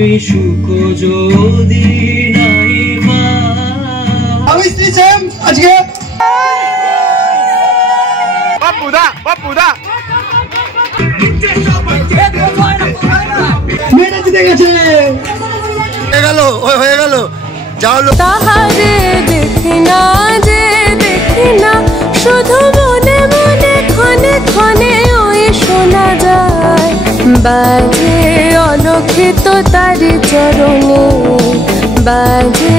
তুমি সুখ যদি নাই মা আমি স্ত্রীম আজকে বাপুদা মেয়েটা জিতে গেছে হয়ে গেল যাও তাহারে দেখি না যে দেখি না শুধু মনে মনে ক্ষণে ক্ষণে ওই শোনা যায় বাজে অলক্ষিত তারি চরণে বাজে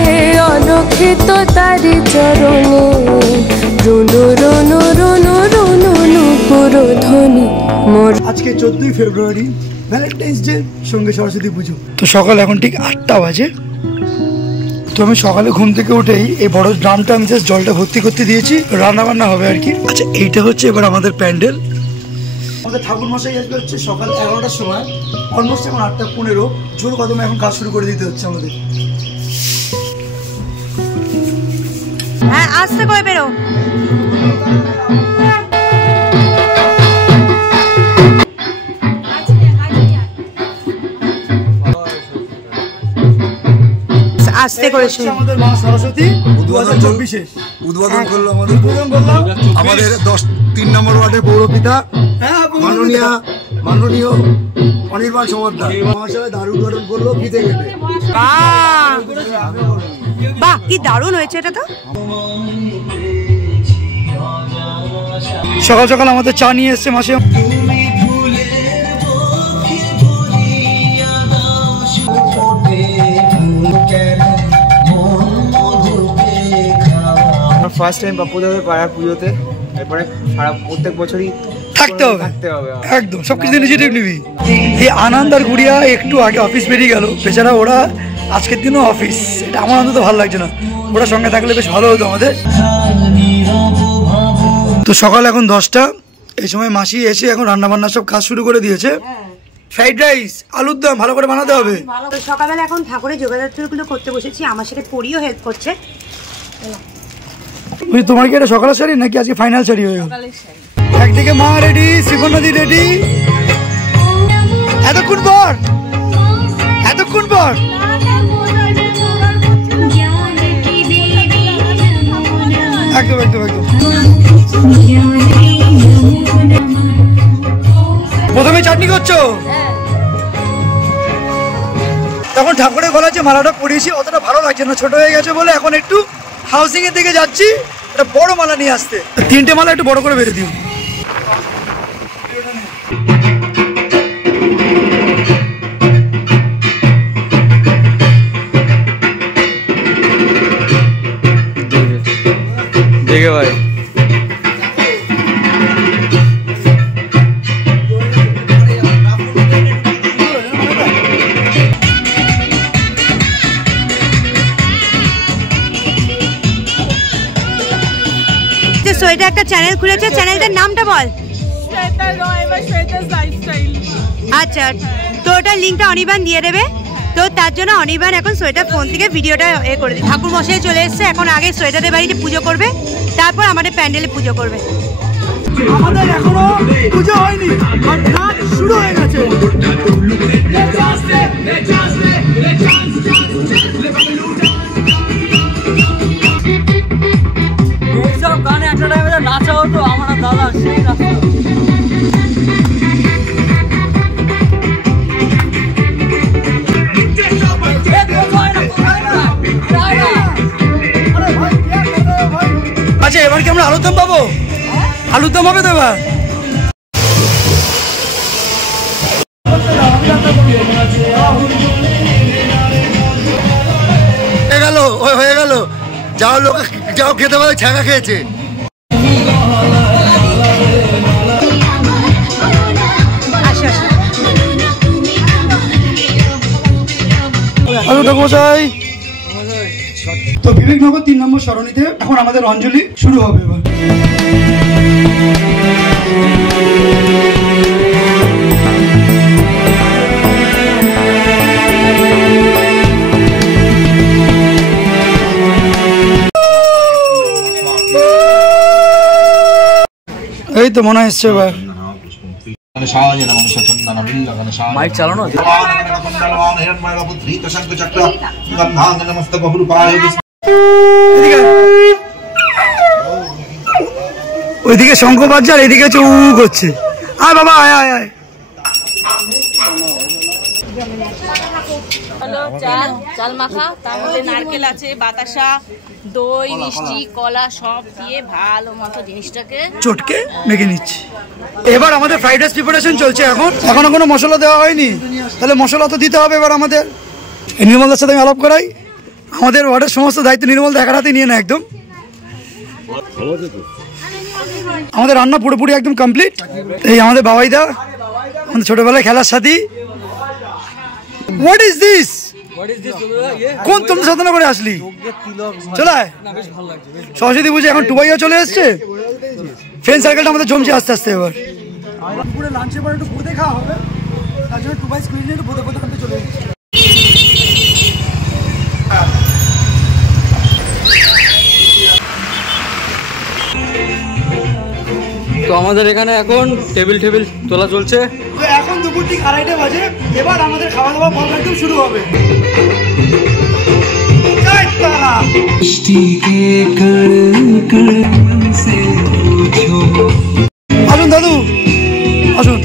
অলক্ষিত তারি চরণে রুনু রুনু রুনু রুনু নুপুর ধ্বনি মোর। আজকে 14ই ফেব্রুয়ারি ভ্যালেন্টাইন্স ডে, সঙ্গে সরস্বতী পুজো। তো সকাল এখন ঠিক 8টা বাজে। তো আমি সকালে ঘুম থেকে উঠেই এই বড় ড্রামটা আমি জাস্ট জলটা ভর্তি করতে দিয়েছি, রান্না বান্না হবে আর কি। আচ্ছা, এইটা হচ্ছে এবার আমাদের প্যান্ডেল। আমাদের ঠাকুর মশাই আসবে হচ্ছে সকাল 11টার সময়, অলমোস্ট এখন 8টা 15। জোর কদমে এখন কাজ শুরু করে দিতে হচ্ছে আমাদের। হ্যাঁ, আস্তে করে বেরো। আস্তে করে আমাদের মা সরস্বতী 2024 উদ্বোধন করলো। আমাদের 3 নম্বর ওয়ার্ডের পৌরপিতা মাননীয় অনির্বাণ সমাদ্দার মহাশয় দারুণ উদ্বোধন করলো ফিতে কেটে। বাহ, কি দারুণ হয়েছে এটা। তো সকাল সকাল আমাদের চা নিয়ে এসছে মাসে। ফার্স্ট টাইম বাপুদাদের পাড়ার পুজোতে, এরপরে সারা প্রত্যেক বছরই থাকতে হবে একদম সবকিছু ইনিশিয়েটিভ নিবি। এই আনন্দ আর গুড়িয়া একটু আগে অফিস বেরিয়ে গেল, বেচারা ওরা আজকের দিনও অফিস। এটা আমার অন্তত ভালো লাগছে না, ওরা সঙ্গে থাকলে বেশ ভালো হতো আমাদের। তো সকাল এখন 10টা, এই সময় মাসি এসে এখন রান্না বান্না সব কাজ শুরু করে দিয়েছে। ফ্রাইড রাইস, আলুর দম ভালো করে বানাতে হবে। সকালবেলা এখন ঠাকুরের যোগাযোগগুলো করতে বসেছি, আমার সাথে পরিও হেল্প করছে। তোমার কি এটা সকালের শাড়ি নাকি আজকে ফাইনাল শাড়ি হয়ে গেল? একদিকে মা রেডি, শ্রীকন্যা দি রেডি। এতক্ষণ পর একদম প্রথমে চাটনি করছো, তখন ঠাকুরের গলায় যে মালাটা পরিয়েছি অতটা ভালো লাগছে না, ছোট হয়ে গেছে বলে এখন একটু হাউসিং এর দিকে যাচ্ছি, একটা বড় মালা নিয়ে আসতে। 3টে মালা একটু বড় করে বেঁধে দিও। দেখে ভাই সোয়েটার একটা চ্যানেল খুলেছে, চ্যানেলটার নামটা বল। আচ্ছা, তো ওটার লিঙ্কটা অনির্বাণ দিয়ে দেবে। তো তার জন্য অনির্বাণ এখন সোয়েটার ফোন থেকে ভিডিওটা করে দিই। ঠাকুর মশাই চলে এসছে, এখন আগে সোয়েটারের বাড়িতে পুজো করবে, তারপর আমাদের প্যান্ডেলে পুজো করবে। আমাদের এখনো পুজো হয়নি, নাচ শুরু হয়ে গেছে। এইসব গানে একটা টাইমে নাচা হতো, আমার দাদা সেই নাচা। আচ্ছা, এবার কি আমরা আলুর দম পাবো? আলুর দম হবে তো এবার? হয়ে গেল যাও লোক যাও খেতে পারে, ছ্যাঁকা খেয়েছে। মশাই তো বিবেকনগর 3 নম্বর সরণিতে এখন আমাদের অঞ্জলি শুরু হবে। এবার এই তো মনে এসছে এবার। মাইক চালানো ওইদিকে শঙ্খ বাজছে আর এদিকে হচ্ছে উ করছে। আয় বাবা আয় আয় আয়। হলো চাল মাখা, তার মধ্যে নারকেল আছে, বাতাসা, দই, মিষ্টি, কলা সব দিয়ে ভালো মতো জিনিসটাকে চটকে মেখে নিচ্ছি। এবার আমাদের ফ্রাইড রাইস প্রিপারেশন চলছে। এখনো কোনো মশলা দেওয়া হয়নি, তাহলে মশলা তো দিতে হবে। এবার আমাদের নির্মলদার সাথে আমি আলাপ করাই। আমাদের ওয়ার্ডের সমস্ত দায়িত্ব নির্মল দেখার হাতে নিয়ে না একদম। আমাদের রান্না পুরোপুরি একদম কমপ্লিট। এই আমাদের বাবাইদা, আমাদের ছোটবেলায় খেলার সাথী। What is this? কোন তোমরা সাধনা করে আসলি? চলে সরস্বতী পুজো এখন টুবাইও চলে এসছে। ফ্রেন্ড সার্কেলটা আমাদের জমছে আস্তে আস্তে। এবার দুপুরে লাঞ্চের পর একটু বোঁদে খাওয়া হবে, তার জন্য টুবাই স্ক্রিনে একটু বোঁদে করতে চলে এসেছে। তো আমাদের এখানে এখন টেবিল তোলা চলছে। তো এখন দুপুর ঠিক 2:30 বাজে। এবার আমাদের খাওয়া দাওয়া পর্ব একদম শুরু হবে। আসুন দাদু আসুন।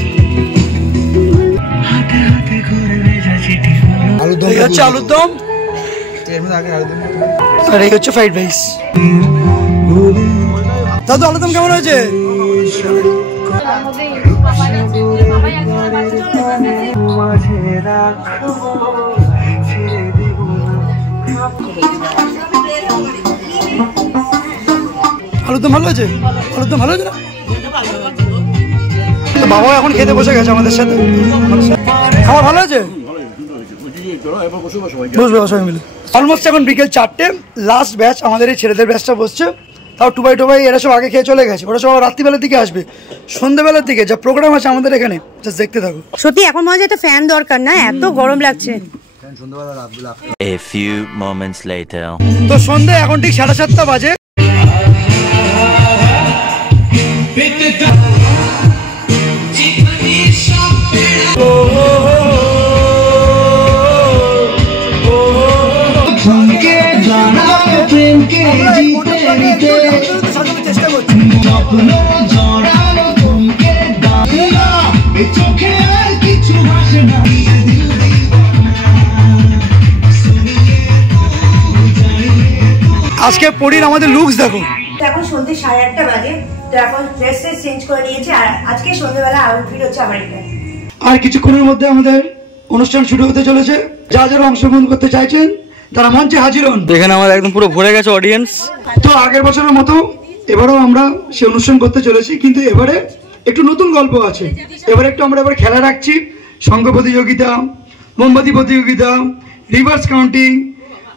এই হচ্ছে আলুর দম আর এই হচ্ছে ফ্রাইড রাইস। দাদু আলুর দম কেমন হয়েছে? আলুর দম ভালো হয়েছে? আলুর দম ভালো হয়েছে না? বাবা এখন খেতে বসে গেছে আমাদের সাথে। খাবার ভালো হয়েছে? বসবে সবাই মিলে। অলমোস্ট এখন বিকেল 4টে। লাস্ট ব্যাচ আমাদের এই ছেলেদের ব্যাচটা বসছে। তাও টুবাই এরা সব আগে খেয়ে চলে গেছে। ওরা সব রাত্রিবেলার দিকে আসবে, সন্ধ্যেবেলার দিকে যা প্রোগ্রাম আছে আমাদের এখানে জাস্ট দেখতে থাকো। সত্যি এখন মনে হয় একটা ফ্যান দরকার না, এত গরম লাগছে। A few moments later. তো সন্ধ্যে এখন ঠিক 7:30 বাজে। চেষ্টা করছি আজকে পরীর আমাদের লুকস দেখো। এখন সন্ধ্যে 8:30 বাজে। তো এখন ড্রেস চেঞ্জ করে নিয়েছি আর আজকে সন্ধ্যেবেলা আউটফিট হচ্ছে আমার এটা। আর কিছুক্ষণের মধ্যে আমাদের অনুষ্ঠান শুরু হতে চলেছে। যারা অংশগ্রহণ করতে চাইছেন তারা মঞ্চে হাজির হন। এখানে আমাদের একদম পুরো ভরে গেছে অডিয়েন্স। তো আগের বছরের মতো এবারেও আমরা সে অনুষ্ঠান করতে চলেছি, কিন্তু এবারে একটু নতুন গল্প আছে। এবারে একটু আমরা খেলা রাখছি, সঙ্ঘ প্রতিযোগিতা, মোমবাতি প্রতিযোগিতা, রিভার্স কাউন্টিং,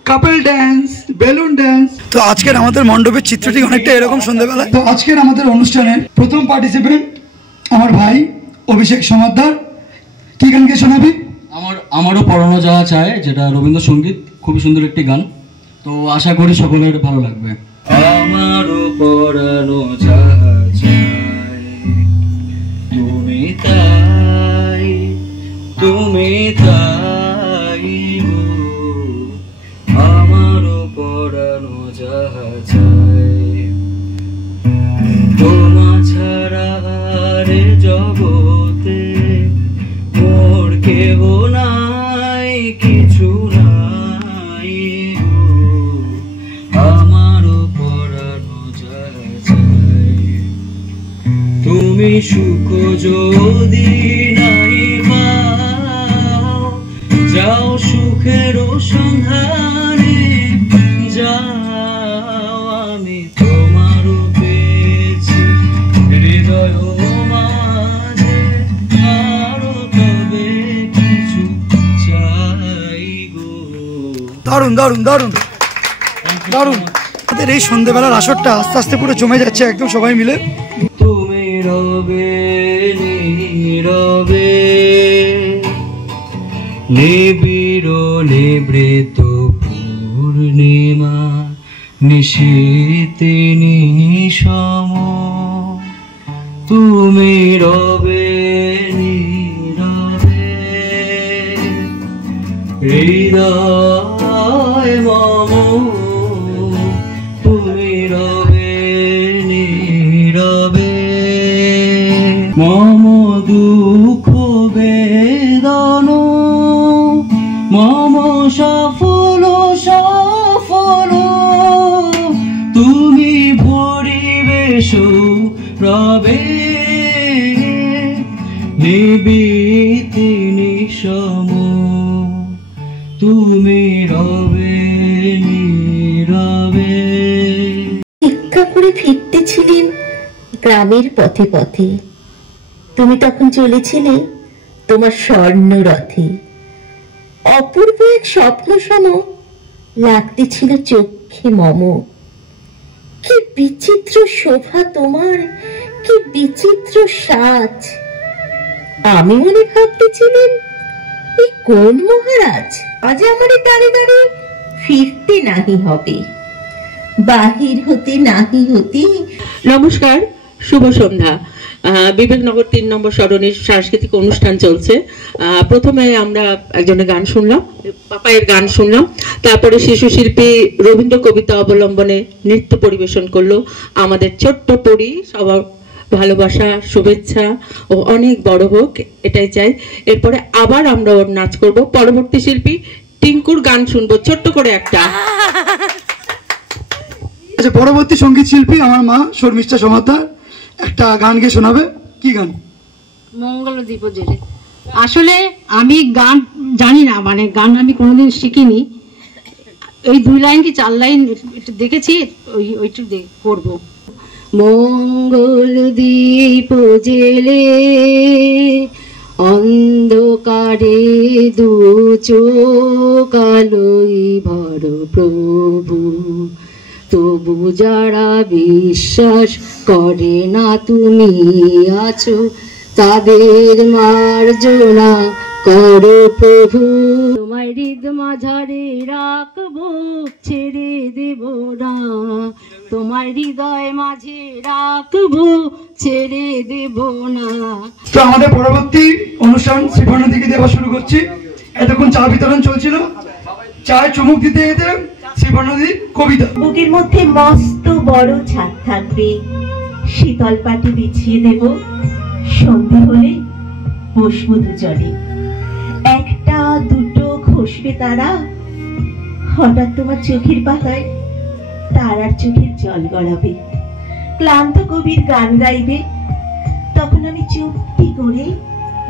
কাপল ড্যান্স, বেলুন ড্যান্স। তো আজকের আমাদের মণ্ডপের চিত্রটি অনেকটা এরকম সন্ধ্যাবেলায়। তো আজকের আমাদের অনুষ্ঠানের প্রথম পার্টিসিপেন্ট আমার ভাই অভিষেক সমাদ্দার। কি গানকে শোনাবি? আমারও পড়ানো যাওয়া চায়, যেটা রবীন্দ্রসঙ্গীত, খুবই সুন্দর একটি গান। তো আশা করি সকলের ভালো লাগবে। আমারও পড়ানো যাওয়া চায়, তুমি তাই গো। আমারও পড়ানো যাওয়া চায়, তোমা ছাড়া রে জগতে মোর কেহ নাই, কিছু নাই গো। আমারও পড়ানো যায়, তুমি সুখ যদি নাই পাও, যাও সুখের সন্ধানে যাও। আমি তোমারও পেয়েছি হৃদয় মাঝে, আরো তবে কিছু চাই গো। দারুণ দারুণ দারুণ দারুণ। আমাদের এই সন্ধ্যেবেলার আসরটা আস্তে আস্তে পুরো জমে যাচ্ছে একদম সবাই মিলে। তুমি রবে নীরবে, নিবিড় নিবৃত পূর্ণিমা, নিশীথে নিশম। তুমি রবে হৃদয় মম তুমি রবে নীরবে মম দুঃখ বেদন মম সফল সফল তুমি পরিবেশ রবে নিবিতি নিশম তুমি রবে নীরবে। ভিক্ষা করে ফিরতেছিলেন গ্রামের পথে পথে, তুমি তখন চলেছিলে তোমার স্বর্ণ রথে। অপূর্ব এক স্বপ্ন সম লাগতেছিল চোখে মম। কি বিচিত্র শোভা তোমার, কি বিচিত্র সাজ। আমি মনে ভাবতেছিলেন এই কোন মহারাজ, আজ আমার দাঁড়ে দাঁড়ে ফিরতে নাহি হবে, বাহির হতে নাহি হতে। নমস্কার, শুভ সন্ধ্যা। বিবেকনগর 3 নম্বর সরণির সাংস্কৃতিক অনুষ্ঠান চলছে। প্রথমে আমরা একজনের গান শুনলাম, পাপায়ের গান শুনলাম, তারপরে শিশু শিল্পী রবীন্দ্র কবিতা অবলম্বনে নৃত্য পরিবেশন করলো আমাদের ছোট্ট পরি। সবার ভালোবাসা, শুভেচ্ছা ও অনেক বড় হোক এটাই চাই। এরপরে আবার আমরা ওর নাচ করব। পরবর্তী শিল্পী টিঙ্কুর গান শুনবো ছোট্ট করে একটা। আচ্ছা, পরবর্তী সঙ্গীত শিল্পী আমার মা শর্মিষ্ঠা সমাদ্দার একটা গান গিয়ে শোনাবে। কি গান? মঙ্গলদ্বীপ জেলে। আসলে আমি গান জানি না, মানে গান আমি কোনোদিন শিখিনি। এই 2 লাইন কি 4 লাইন দেখেছি, ওইটু করবো। মঙ্গলদ্বীপ জেলে অন্ধকারে দু চোখ আলোয় ভর প্রভু, তবু যারা বিশ্বাস করে না তুমি আছো তাদের মার্জনা করো প্রভু। তোমার হৃদ মাঝারে রাখবো, ছেড়ে দেব না, তোমার হৃদয় মাঝে রাখবো, ছেড়ে দেব না। তো আমাদের পরবর্তী অনুষ্ঠান শ্রীবর্ণদিকে দেওয়া শুরু করছি। এতক্ষণ চা বিতরণ চলছিল, চায় চুমুক দিতে যেতে শ্রীবর্ণদির কবিতা। বুকের মধ্যে মস্ত বড় ছাদ থাকবে, শীতল পাটি বিছিয়ে দেব, সন্ধে হলে বসবো দুজনে, একটা দুটো খসবে তারা, হঠাৎ তোমার চোখের পাতায় তারার চোখের জল গড়াবে, ক্লান্ত কবির গান গাইবে, তখন আমি চুপটি করে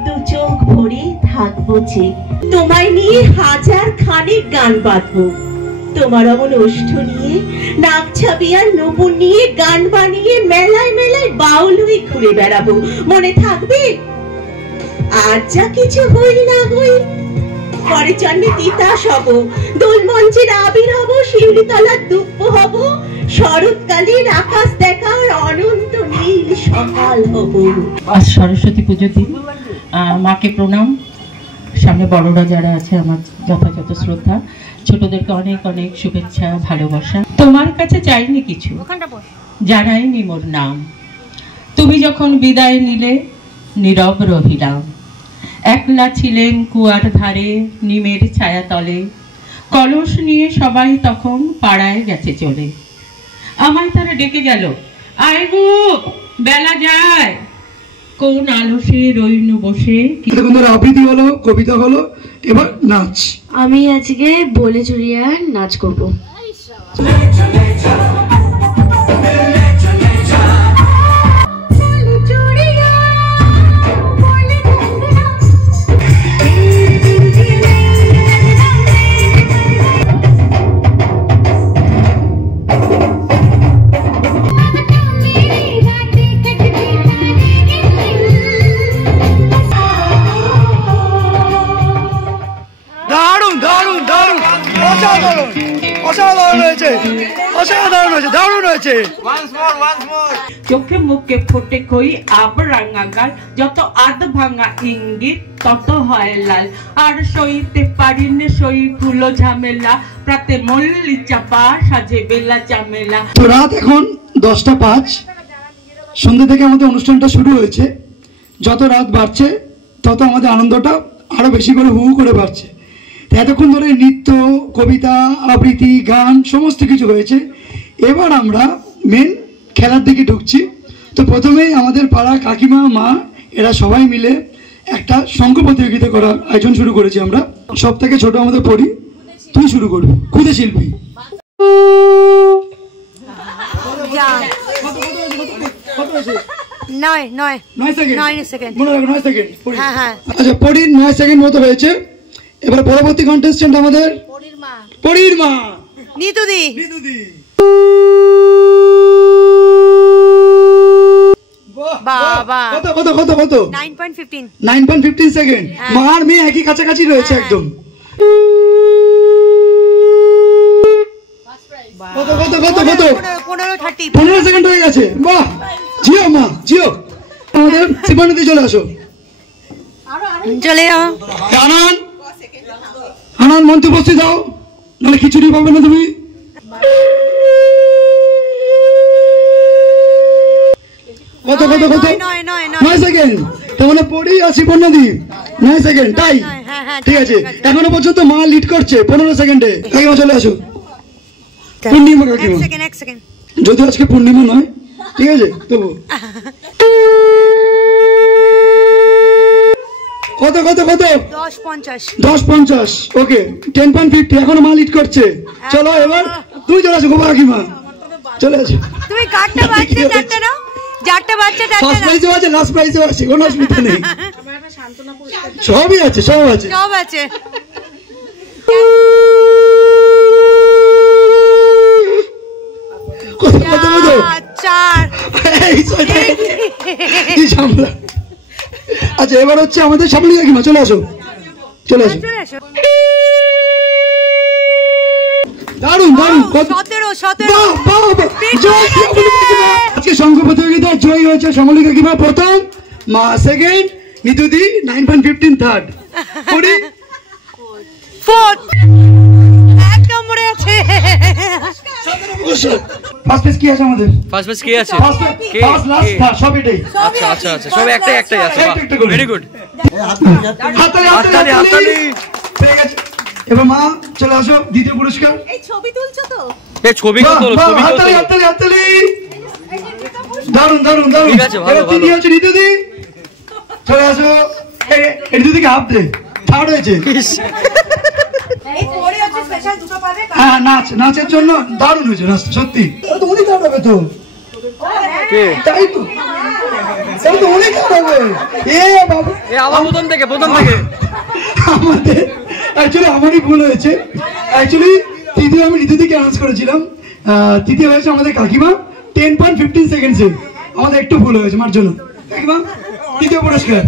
দু চোখ ভরে থাকবো যে, তোমায় নিয়ে হাজার খানেক গান বাঁধবো, তোমার অমন ওষ্ঠ নিয়ে নাক ছাপিয়া নপুর নিয়ে গান বানিয়ে মেলায় মেলায় বাউল হয়ে ঘুরে বেড়াবো। মনে থাকবে? আর যা কিছু হই না হই, পরে জন্মে তিতাস হব, দোল মঞ্চের আবির হব, শিউলিতলার দুপ্প হব, শরৎকালের আকাশ দেখার অনন্ত নীল সকাল হব। আজ সরস্বতী পুজোর দিন, মাকে প্রণাম, সামনে বড়রা যারা আছে আমার যথাযথ শ্রদ্ধা, ছোটদেরকে অনেক অনেক শুভেচ্ছা ভালোবাসা। তোমার কাছে চাইনি কিছু, জানাইনি মোর নাম, তুমি যখন বিদায় নিলে নীরব রহিলাম, একলা ছিলেন কুয়ার ধারে নিমের ছায়া তলে, কলস নিয়ে সবাই তখন পাড়ায় গেছে চলে, আমায় তারা ডেকে গেল, আয় গো বেলা যায়, কোন আলসে রইনু বসে। আবৃত্তি হলো, কবিতা হলো, এবার নাচ। আমি আজকে বলে চুরিয়া নাচ করবো। চোখে মুখে ফোটে খই আবার রাঙা গাল, যত আধ ভাঙা ইঙ্গিত তত হয় লাল, আর সইতে পারিনে সই ফুলো ঝামেলা, প্রাতে মল্লি চাপা সাজে বেলা ঝামেলা। তো রাত এখন 10:05, সন্ধ্যে থেকে আমাদের অনুষ্ঠানটা শুরু হয়েছে। যত রাত বাড়ছে তত আমাদের আনন্দটা আরো বেশি করে হু হু করে বাড়ছে। এতক্ষণ ধরে নৃত্য, কবিতা, আবৃত্তি, গান সমস্ত কিছু হয়েছে। এবার আমরা মেন খেলার দিকে ঢুকছি। তো প্রথমেই আমাদের পাড়া কাকিমা, মা এরা সবাই মিলে একটা শঙ্খ প্রতিযোগিতা করার আয়োজন শুরু করেছি আমরা। সব থেকে ছোট আমাদের পড়ি, তুই শুরু করবি, খুদে শিল্পী। আচ্ছা, পরির 9 সেকেন্ড মতো হয়েছে। এবার পরবর্তী কন্টেস্টেন্ট আমাদের পরির মা নিতুদি। বাবা কত কত কত কত 9.15 সেকেন্ড। মা আর মেয়ে একই কাছাকাছি রয়েছে একদম। কত কত কত কত 15 সেকেন্ড হয়ে গেছে। বাহ, জিও মা জিও। আমাদের শিবানীদি চলে আসো, চলে যাও। আনন্দ মন্ত্রী উপস্থিত হও, নাহলে খিচুড়ি পাবে না তুমি। কত কত কত 9 সেকেন্ড। তার মানে পড়ি আর শিবন্নদি 9 সেকেন্ড, তাই? ঠিক আছে, এখনো পর্যন্ত মা লিড করছে 15 সেকেন্ডে। কাকিমা চলে আসো। পূর্ণিমা কাকিমা, যদি আজকে পূর্ণিমা নয়, ঠিক আছে তবু। কত কত কত 10.50। ওকে, 10.50। এখনো মা লিড করছে। চলো এবার তুই চলে আসো গোপা কাকিমা, চলে আসো। তুমি কাটটা বাচ্চা চারটা নাও, চারটা বাচ্চা চারটা। ফার্স্ট প্রাইজও আছে, লাস্ট প্রাইজও আছে, কোনো অসুবিধা নেই। সবই আছে, সব আছে, সব আছে। কত কত কত 4। আচ্ছা, এবার হচ্ছে আমাদের সামনে কাকিমা, চলে আসো, চলে আসো। দারুন দারুন। 17। আজকে শঙ্খ প্রতিযোগিতায় জয়ী হয়েছে শ্যামলী কাকিমা প্রথম, মা সেকেন্ড, নিতুদি 9.15 থার্ড, পরি ফোর্থ। এক নম্বরে আছে। ফার্স্ট পেজ কি আছে আমাদের? ফার্স্ট পেজ কি আছে? ফার্স্ট লাস্ট থার্ড সব এটাই। আচ্ছা আচ্ছা আচ্ছা, সব একটাই আছে। Very good. হাততালি হাততালি হাততালি। ঠিক আছে, এবার মা চলে আসো, দ্বিতীয় পুরস্কার। এই ছবি তুলছো তো? এই ছবি কত হলো? ছবি কত? হাততালি হাততালি হাততালি। দারুন দারুন দারুন। ঠিক আছে, ভালো ভালো। দ্বিতীয় হচ্ছে নিতুদি, চলে আসো। এই নিতুদিকে হাত দে, থার্ড হয়েছে। এই পরে হচ্ছে স্পেশাল দুটো পাবে। হ্যাঁ, নাচের জন্য দারুণ হয়েছে নাচটা, সত্যি। তো উনি থার্ড হবে তো। কে? তাই তো, তাই তো উনি থার্ড হবে। এ বাবা, এ আবার প্রথম থেকে আমাদের অ্যাকচুয়ালি আমারই ভুল হয়েছে। অ্যাকচুয়ালি তৃতীয় আমি নিতুদিকে অ্যানাউন্স করেছিলাম, তৃতীয় হয়েছে আমাদের কাকিমা 10.15 সেকেন্ডসে। আমাদের একটু ভুল হয়েছে, মার জন্য। কাকিমা তৃতীয় পুরস্কার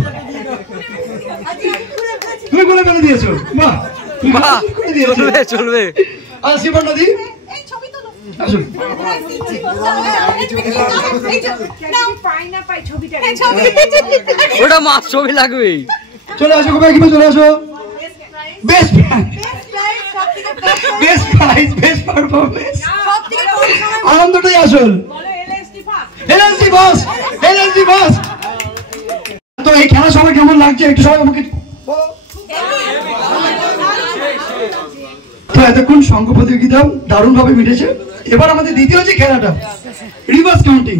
তুমি বলে ফেলে দিয়েছো। বাহ বাহ, চলবে চলবে। আর শিবন্নদি আসুন। ওটা মাছ ছবি লাগবেই। চলে আসো কাকিমা, চলে আসো। বেস্ট প্রাইজ, বেস্ট পারফরম্যান্স, আনন্দটাই আসল। এলএসডি বাস, এলএসডি বাস। তো এই খেলা সবাই কেমন লাগছে একটু সবাই আমাকে বলো। তো এতক্ষণ শঙ্খ প্রতিযোগিতা দারুণ ভাবে মিটেছে। এবার আমাদের দ্বিতীয় যে খেলাটা, রিভার্স কাউন্টিং।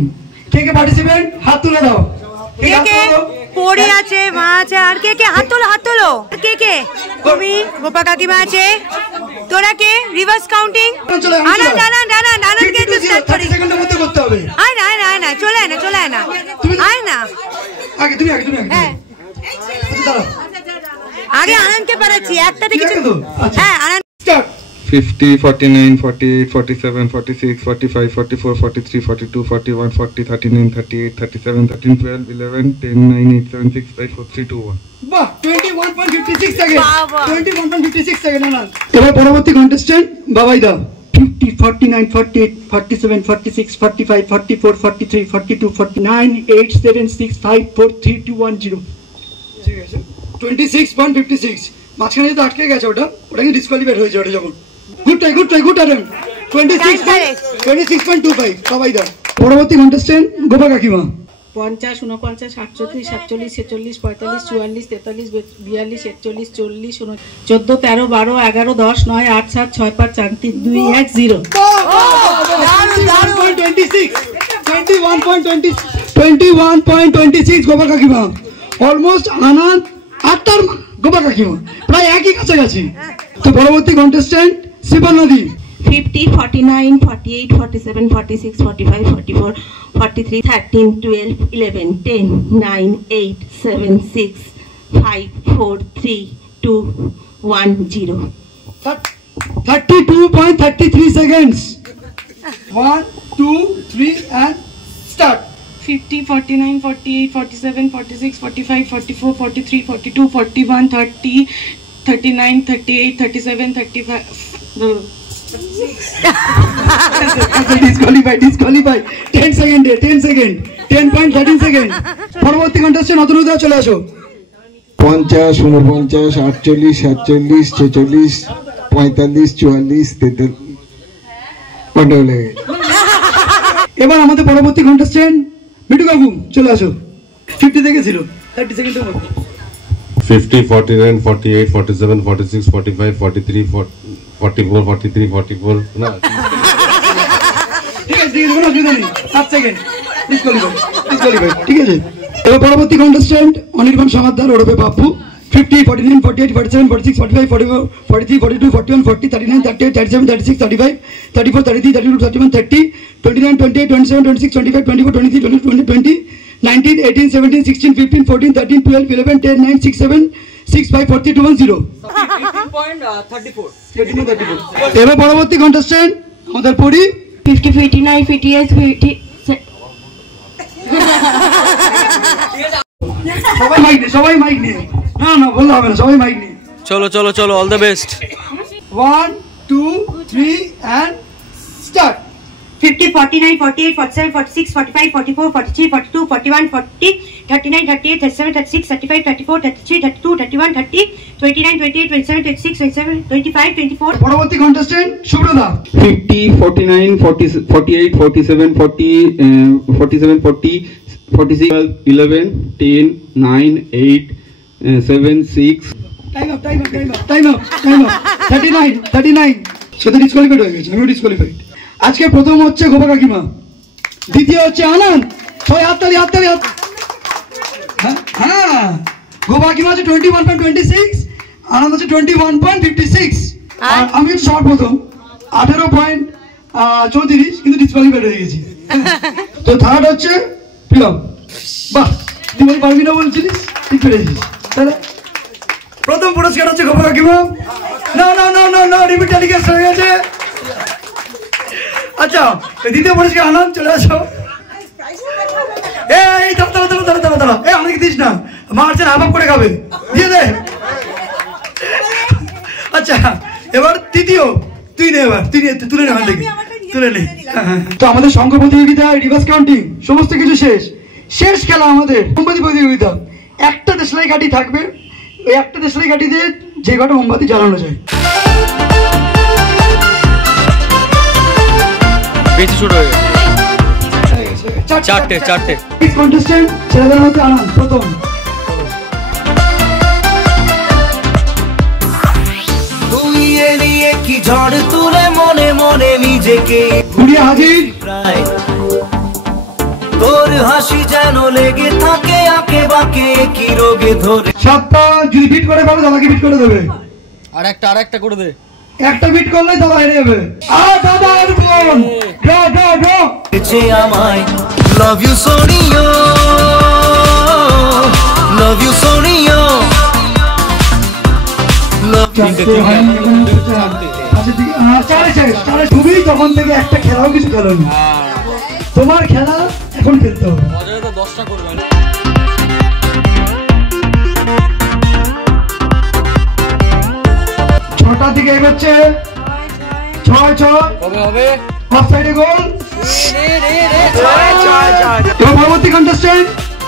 কে কে পার্টিসিপেন্ট হাত তুলে দাও। কে কে পড়ে আছে, মা আছে, আর কে কে হাত তোলো, হাত তোলো। কে কে? তুমি, গোপা কাকিমা আছে, তোরা কে? Reverse counting. আনন্দ আনন্দ আনন্দ আনন্দকে তো স্টার্ট করি। 30 সেকেন্ডের মধ্যে করতে হবে। আয় না আয় না আয় না, চলে আয় না চলে আয় না, আয় না। আগে তুমি আগে, তুমি আগে। হ্যাঁ, আগে আনন্দকে পারাচ্ছি একটা থেকে। হ্যাঁ আনন্দ। স্টার্ট। 50, 49, 48, 47, 46, 45, 44, 43, 42, 41, 40, 39, 38, 37, 13, 12, 11, 10, 9, 8, 7, 6, 5, 4, 3, 2, 1. বাহ, 21.56 সেকেন্ড, 21.56 সেকেন্ড। এবার পরবর্তী কন্টেস্টেন্ট বাবাইদা। 50, 49, 48, 47, 46, 45, 44, 43, 42, 49, 8, 7, 6, 5, 4, 3, 2, 1, 0। ঠিক আছে, 26.56। মাঝখানে তো আটকে গেছে, ওটা কিন্তু ডিসকোয়ালিফাইড হয়েছে ওটা যখন। Good try, good try, good attempt. 26.25 বাবাইদা। পরবর্তী কন্টেস্টেন্ট গোপা কাকিমা। 50, 49, 48, 47, 46, 45, 44, 43, 42, 41, 40, 14, 13, 12, 11, 10, 9, 8, 7, 6, 5, 4, 3, 2, 1, 0. 21.26 গোপা কাকিমা, অলমোস্ট আনন্দ 8টার গোপা কাকিমা, প্রায় একই কাছাকাছি। তো পরবর্তী কন্টেস্ট্যান্ট শিবা নদী। 50, 49, 48, 47, 46, 45, 44, 43, 13, 12, 11, 10, 9, 8, 7, 6, 5, 4, 3, 2, 1, 0. 32.33 seconds. 1, 2, 3 and start. 50, 49, 48, 47, 46, 45, 44, 43, 42, 41, 30, 39, 38, 37, 35. Disqualify. 10 second. 10.13 second. পরবর্তী কন্টেস্ট্যান্ট নতুন চলে আসো। 50, 49, 48, 47, 46, 45, 44, 43। এবার আমাদের পরবর্তী কন্টেস্ট্যান্ট মিঠু কাকু চলে আসো। 50 থেকে ছিল 30 সেকেন্ডের মধ্যে। 50, 49, 48, 47, 46, 45, 43, 44, 43, 44 না ঠিক আছে কোনো অসুবিধা নেই। 7 সেকেন্ড ডিসকোয়ালিফাই ঠিক আছে। এবার পরবর্তী কন্টেস্ট্যান্ট অনির্বাণ সমাদ্দার ওরফে পাপ্পু। 50, 49, 48, 47, 46, 45, 44, 43, 42, 41, 40, 39, 38, 37, 36, 35, 34, 33, 32, 31, 30, 29, 28, 27, 26, 25, 24, 23, 24, 20, 19, 18, 17, 16, 15, 14, 13, 12, 11, 10, 9, 6, 7, 6, 5, 4, 3, 2, 1, 0. 18.34. এবার পরবর্তী কন্টেস্ট্যান্ট আমাদের পড়ি। 50, 59, 58, 50. সবাই মাইক নিয়ে না বললে হবে না, সবাই মাইক নিয়ে চলো all the best. 1, 2, 3 and start. 50, 49, 48, 47, 46, 45, 44, 43, 42, 41, 40, 39, 38, 37, 36, 35, 34, 33, 32, 31, 30, 29, 28, 27, 26, 27, 25, 24. পরবর্তী কন্টেস্ট্যান্ট সুব্রতা। 50, 49, 48, 47, 40, 47, 40, 46, 11, 10, 9, 8, 7, 6. টাইম আপ 39 সেটা ডিসকোয়ালিফাইড হয়ে গেছে, আমিও ডিসকোয়ালিফাইড। আজকে প্রথম হচ্ছে গোপা কাকিমা, দ্বিতীয় হচ্ছে আনন্দ। সবাই হাততালি। হ্যাঁ গোপা কাকিমা হচ্ছে 21.26, আনন্দ হচ্ছে 21.56 আর আমি হচ্ছে সবার প্রথম 18.34 কিন্তু ডিসকোয়ালিফাইড হয়ে গেছি। তো থার্ড হচ্ছে প্রিয়ম। বাহ তুই পারবি না বলছিলিস, ঠিক পেরেছিস। তাহলে প্রথম পুরস্কার হচ্ছে গোপা কাকিমা। না রিপিট টেলিকাস্ট হয়ে গেছে। আচ্ছা দ্বিতীয় পুরস্কার আনন্দ চলে আসো। এই দাঁড়া আমাকে দিস না, মারছেন হাফ করে খাবে, দিয়ে দে। আচ্ছা এবার তৃতীয় তুই নে, এবার তুলে নে ওখান থেকে তুলে নে। তো আমাদের সংঘ প্রতিযোগিতা, রিভার্স কাউন্টিং সমস্ত কিছু শেষ খেলা আমাদের মোমবাতি প্রতিযোগিতা। একটা দেশলাই কাঠি থাকবে, ওই একটা দেশলাই কাঠি দিয়ে যে কটা মোমবাতি জ্বালানো যায়। বেশি শুরু হয়ে গেছে, চারটে কন্টেস্ট্যান্ট ছেলেদের মধ্যে আনন্দ প্রথম। তুই এলিয়ে কি ঝড় তুলে মনে নিজেকে ঘুরিয়ে হাজির। তোর হাসি যেন লেগে থাকে আঁকে বাঁকে কি রোগে ধরে। সাতটা যদি বিট করে পারো দাদাকে বিট করে দেবে। আর একটা করে দে, একটা বিট করলেই দাদা হেরে যাবে। আর দাদা অর্পণ ড্র আমায় লাভ ইউ সোনিও, লাভ ইউ সোনিও। তুমি তখন থেকে একটা খেলাও কিছু খেলো না, তোমার খেলা এখন খেলতে হবে। 10টা করবে। ছটা দিকে এগোচ্ছে, 6 হবে অফ সাইডে গোল। এবার পরবর্তী কন্টেস্ট্যান্ট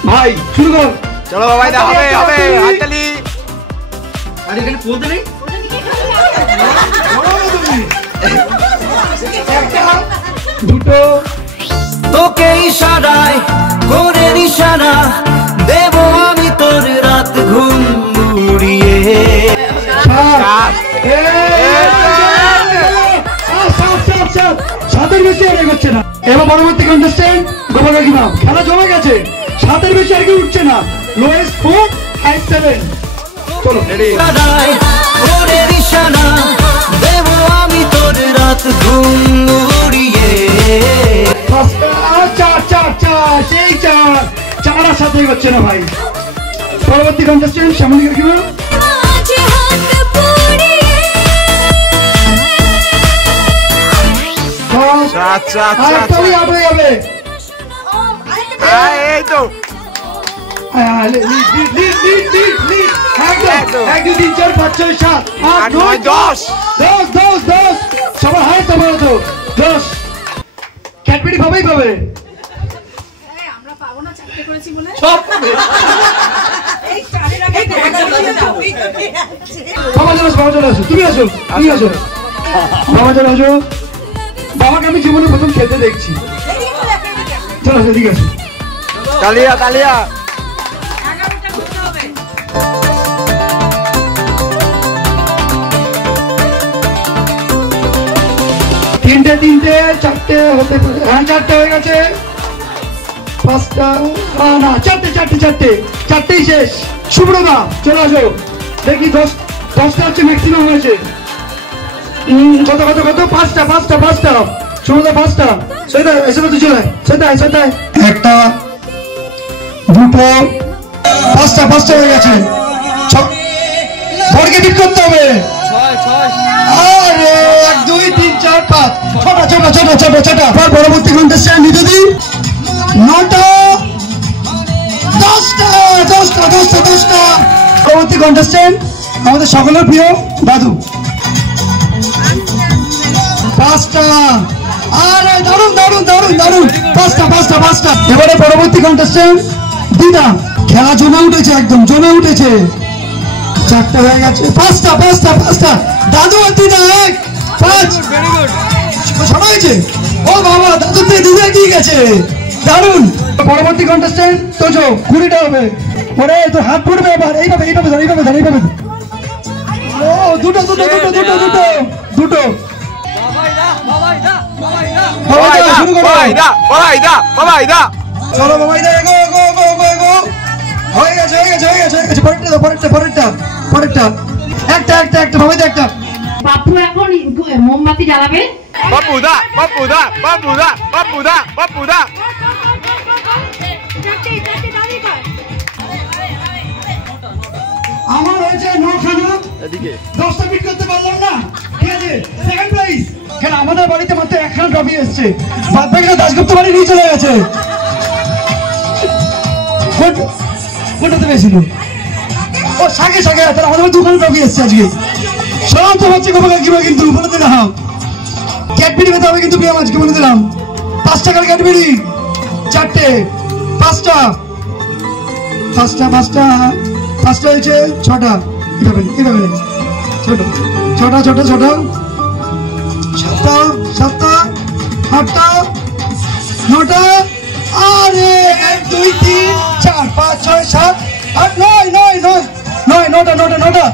ভাই শুরু কর। চলো ভাই হবে হাততালি। আর এখানে বলতে নেই, দুটো তোকে ইশারায় করে পরবর্তী কন্টেস্টেন্ট গোপাল কাকিমা। খেলা জমে গেছে, 7-এর বেশি আর কেউ উঠছে না, লোয়েস্ট 4 and 7। চলো আমি তোর রাত ঘুম উড়িয়ে সেই চার সাথে হচ্ছে না ভাই। পরবর্তী কন্টেস্টেন্ট শ্যামলী কাকিমা। সবার হাই তোমার তো 10 ক্যাডবেরি পাবেই পাবে। বাবা চলে আসো, তুমি আসো, তুমি আসো, বাবা চলে আসো। বাবাকে আমি জীবনে প্রথম খেতে দেখছি। চলো আসো, ঠিক আছে। তালিয়া তালিয়া। তিনটে 4টে হতে পারে। হ্যাঁ 4টে হয়ে গেছে। 5টা না 4টে শেষ। সুব্রতা চলে আসো, দেখি 10টা হচ্ছে ম্যাক্সিমাম হয়েছে। কত 5টা সুব্রতা 5টা। সেটা এসে তুই চলে সেটাই 1টা 2টো 5টা হয়ে গেছে। ভোরকে বিট করতে হবে। আরে 1 2 3 4 5 ছোটা। পরবর্তী কন্টেস্টেন্ট নিতুদি 9টা 10টা। পরবর্তী কন্টেস্টেন্ট আমাদের সকলের প্রিয় দাদু 5টা। আরে দারুন 5টা। এবারে পরবর্তী কন্টেস্টেন্ট দিদা। খেলা জমে উঠেছে, একদম জমে উঠেছে। 4টা হয়ে গেছে। 5টা দাদু আর দিদা 5 ছড়া হয়েছে। ও বাবা, দাদু দিদা কি গেছে, দারুন। পরবর্তী কন্টেস্টেন্ট তোজো 20টা হবে। পরে তো হাত পড়বে এবার। এইভাবে ও দুটো। শুরু করো। চলো বাবাইদা, এগো। হয়ে গেছে। পরেরটা একটা বাবাইদা একটা। বাপু এখন মোমবাতি জ্বালাবে। বাপুদা আমার হয়েছে 9খানা। 10টা বিট করতে পারলাম না, ঠিক আছে। Second prize. কেন আমাদের বাড়িতে মাত্র 1খানা ট্রফি এসছে, বাদ বাকিটা দাশগুপ্ত বাড়ি নিয়ে চলে গেছে। কোনটাতে পেয়েছিল? ও সাগে তাহলে আমাদের 2খানা ট্রফি এসছে আজকে। সব তো হচ্ছে গোপাল কাকিমা, কিন্তু বলে দিলাম ক্যাডবেরি পেতে হবে কিন্তু প্রিয়া আজকে বলে দিলাম। 5 টাকার ক্যাডবেরি 4টে। 5টা হয়েছে। 6টা। এভাবে ছোট 7টা 8টা 9টা। আরে 1 2 3 4 5 6 7 8 9টা।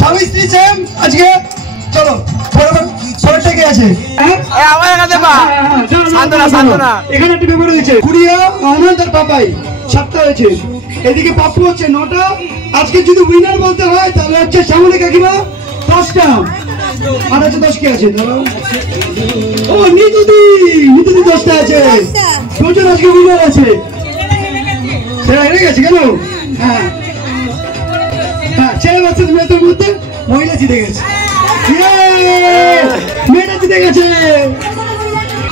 স্বামী স্ত্রী সেম আজকে। চলো পরেরটা কে আছে? এখানে একটা পেপার হয়েছে। কুড়িয়া আনন্দ আর পাপাই 7টা হয়েছে। এদিকে পাপ্পু হচ্ছে 9টা। আজকে যদি উইনার বলতে হয় তাহলে হচ্ছে শ্যামলী কাকিমা 10টা। আর আছে 10 কে আছে? ও নিতুদি 10টা আছে। দুজন আজকে উইনার আছে। সেটা হেরে গেছে কেন? হ্যাঁ ছেলে বাচ্চা মেয়েদের মধ্যে মহিলা জিতে গেছে। মেয়েটা জিতে গেছে।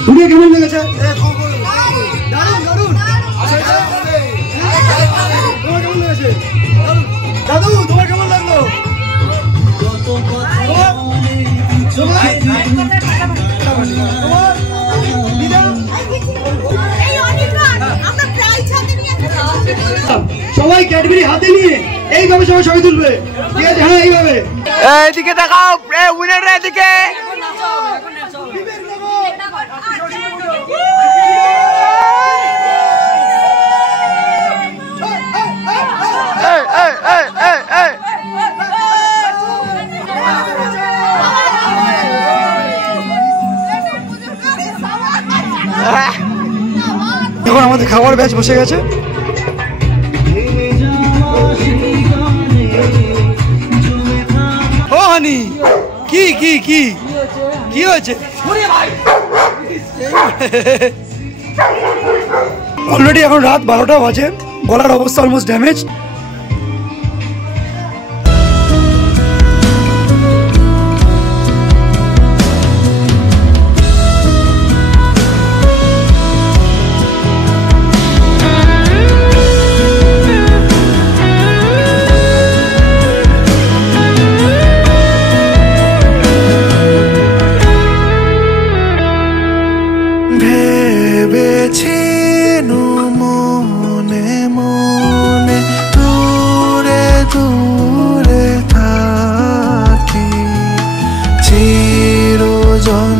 উনি কেমন লেগেছে? দাদু তোমার কেমন লাগলো? সবাই ক্যাডবেরি হাতে নিয়ে এইভাবে সবাই তুলবে, ঠিক আছে? হ্যাঁ এইভাবে। এদিকে দেখাও, উইনাররা এদিকে। এখন আমাদের খাবার ব্যাচ বসে গেছে। ও হানি কি কি কি কি হয়েছে? অলরেডি এখন রাত 12টা বাজে, গলার অবস্থা অলমোস্ট ড্যামেজ। চিরজন